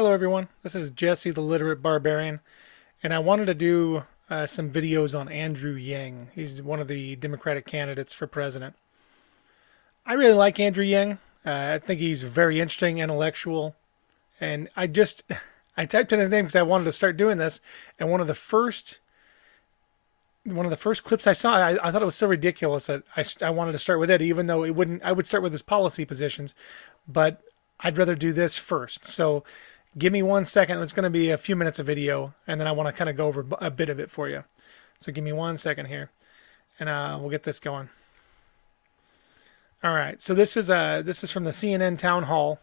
Hello, everyone. This is Jesse, the Literate Barbarian, and I wanted to do some videos on Andrew Yang. He's one of the Democratic candidates for president. I really like Andrew Yang. I think he's very interesting, intellectual, and I typed in his name because I wanted to start doing this. And one of the first clips I saw, I thought it was so ridiculous that I wanted to start with it, even though it wouldn't. I would start with his policy positions, but I'd rather do this first. So give me 1 second. It's going to be a few minutes of video, and then I want to kind of go over a bit of it for you. So give me 1 second here, and we'll get this going. All right. So this is from the CNN town hall,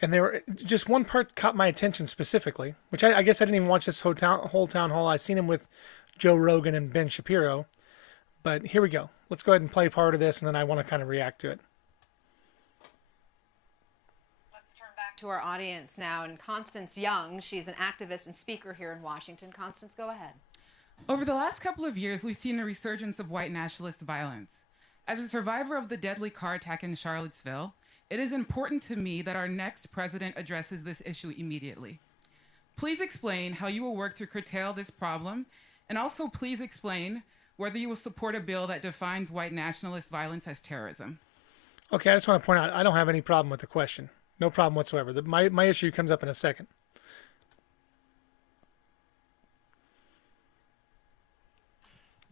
and there were just one part caught my attention specifically, which I guess I didn't even watch this whole town hall. I seen him with Joe Rogan and Ben Shapiro, but here we go. Let's go ahead and play part of this, and then I want to kind of react to it. To our audience now, and Constance Young, she's an activist and speaker here in Washington. Constance, go ahead. Over the last couple of years, we've seen a resurgence of white nationalist violence. As a survivor of the deadly car attack in Charlottesville, it is important to me that our next president addresses this issue immediately. Please explain how you will work to curtail this problem, and also please explain whether you will support a bill that defines white nationalist violence as terrorism. Okay, I just want to point out I don't have any problem with the question. No problem whatsoever. My issue comes up in a second.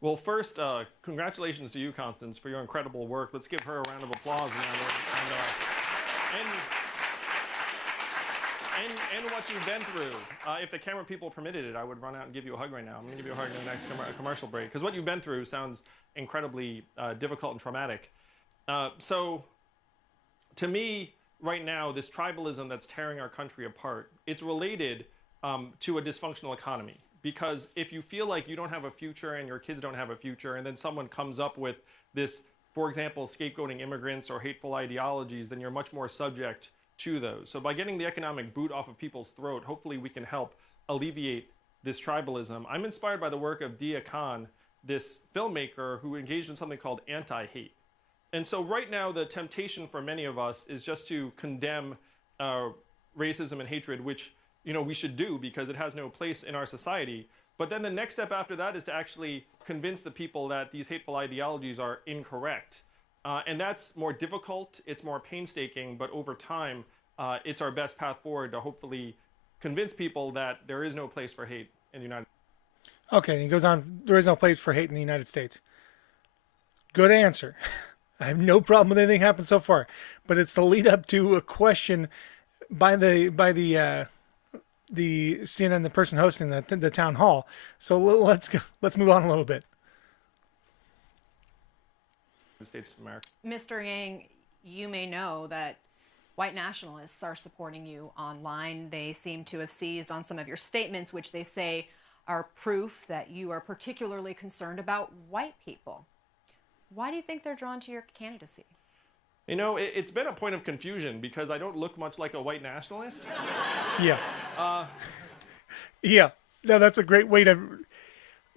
Well, first, congratulations to you, Constance, for your incredible work. Let's give her a round of applause. And what you've been through. If the camera people permitted it, I would run out and give you a hug right now. I'm going to give you a hug in the next commercial break, because what you've been through sounds incredibly difficult and traumatic. So, to me, right now, this tribalism that's tearing our country apart, it's related to a dysfunctional economy. Because if you feel like you don't have a future and your kids don't have a future, and then someone comes up with this, for example, scapegoating immigrants or hateful ideologies, then you're much more subject to those. So by getting the economic boot off of people's throat, hopefully we can help alleviate this tribalism. I'm inspired by the work of Dia Khan, this filmmaker who engaged in something called anti-hate. And so right now, the temptation for many of us is just to condemn racism and hatred, which we should do because it has no place in our society. But then the next step after that is to actually convince the people that these hateful ideologies are incorrect. And that's more difficult, it's more painstaking, but over time, it's our best path forward to hopefully convince people that there is no place for hate in the United States. Okay, he goes on, there is no place for hate in the United States. Good answer. I have no problem with anything happened so far, but it's the lead up to a question by the CNN, the person hosting the town hall. So let's move on a little bit. The States of America. Mr. Yang, you may know that white nationalists are supporting you online. They seem to have seized on some of your statements, which they say are proof that you are particularly concerned about white people. Why do you think they're drawn to your candidacy? It's been a point of confusion because I don't look much like a white nationalist. Yeah. Yeah. No, that's a great way to.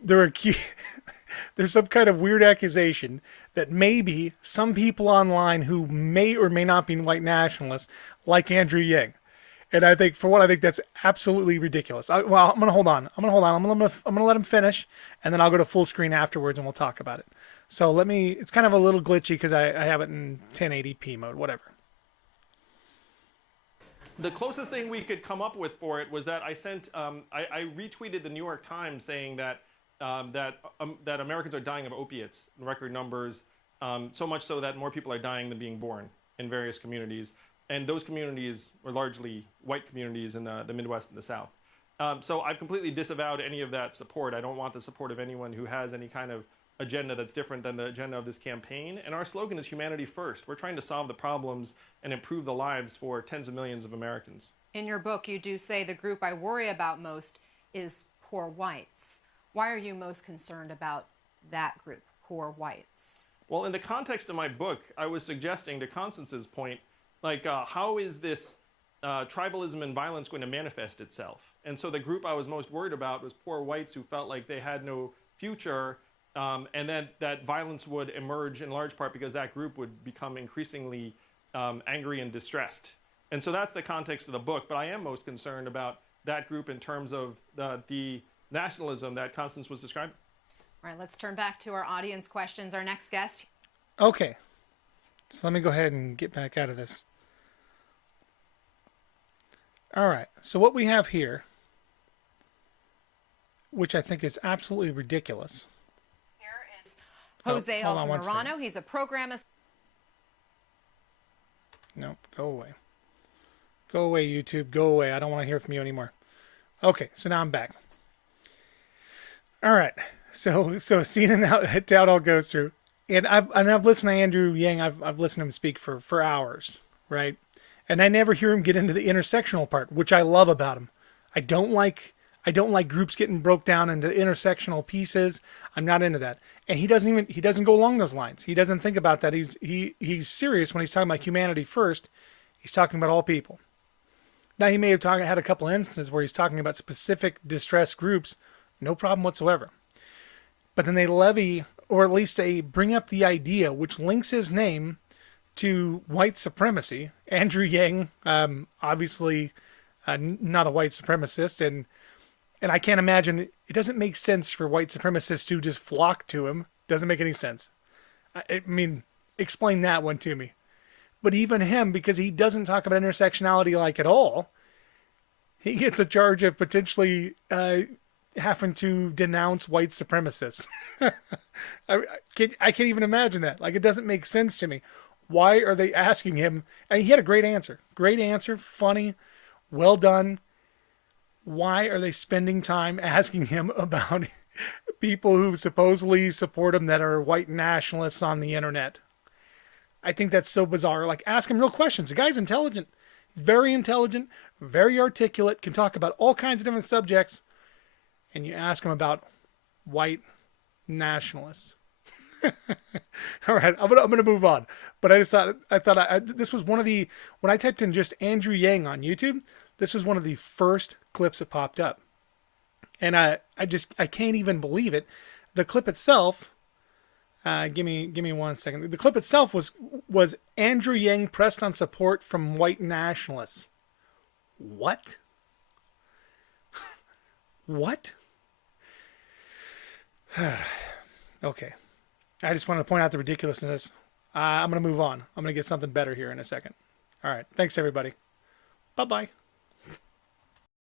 There's some kind of weird accusation that maybe some people online who may or may not be white nationalists like Andrew Yang. And I think, that's absolutely ridiculous. I'm going to hold on. I'm going to let him finish, and then I'll go to full screen afterwards, and we'll talk about it. So it's kind of a little glitchy because I have it in 1080p mode, whatever. The closest thing we could come up with for it was that I sent, I retweeted the New York Times saying that Americans are dying of opiates in record numbers, so much so that more people are dying than being born in various communities. And those communities were largely white communities in the Midwest and the South. So I've completely disavowed any of that support. I don't want the support of anyone who has any kind of agenda that's different than the agenda of this campaign. And our slogan is humanity first. We're trying to solve the problems and improve the lives for tens of millions of Americans. In your book, you do say the group I worry about most is poor whites. Why are you most concerned about that group, poor whites? Well, in the context of my book, I was suggesting, to Constance's point, how is this tribalism and violence going to manifest itself? And so the group I was most worried about was poor whites who felt like they had no future, and then that violence would emerge in large part because that group would become increasingly angry and distressed. And so that's the context of the book. But I am most concerned about that group in terms of the nationalism that Constance was describing. All right, let's turn back to our audience questions. Our next guest. Okay. So let me go ahead and get back out of this. All right. So what we have here, which I think is absolutely ridiculous. Here is Jose hold on one Altamirano. second. He's a programmist. Nope. Go away. Go away, YouTube. Go away. I don't want to hear from you anymore. Okay. So now I'm back. All right. So seeing how Townhall goes through, and I've listened to Andrew Yang. I've listened to him speak for hours, right? And I never hear him get into the intersectional part, which I love about him. I don't like groups getting broke down into intersectional pieces. I'm not into that. And he doesn't go along those lines. He doesn't think about that. He's serious when he's talking about humanity first. He's talking about all people. Now he may have had a couple instances where he's talking about specific distressed groups, no problem whatsoever. But then they levy, or at least they bring up the idea, which links his name to white supremacy. Andrew Yang, obviously not a white supremacist, and I can't imagine, it doesn't make sense for white supremacists to just flock to him. Doesn't make any sense. I mean, explain that one to me. But even him, because he doesn't talk about intersectionality like at all, he gets a charge of potentially having to denounce white supremacists. I can't even imagine that. Like, it doesn't make sense to me. Why are they asking him? And he had a great answer. Great answer. Funny. Well done. Why are they spending time asking him about people who supposedly support him that are white nationalists on the internet? I think that's so bizarre. Like, ask him real questions. The guy's intelligent. He's very intelligent, very articulate, can talk about all kinds of different subjects. And you ask him about white nationalists. All right, I'm gonna move on. But I thought this was one of the, when I typed in just Andrew Yang on YouTube, this was one of the first clips that popped up, and I can't even believe it. The clip itself, give me 1 second. The clip itself was Andrew Yang pressed on support from white nationalists. What? What? Okay. I just wanted to point out the ridiculousness. I'm going to move on. I'm going to get something better here in a second. All right. Thanks, everybody. Bye-bye.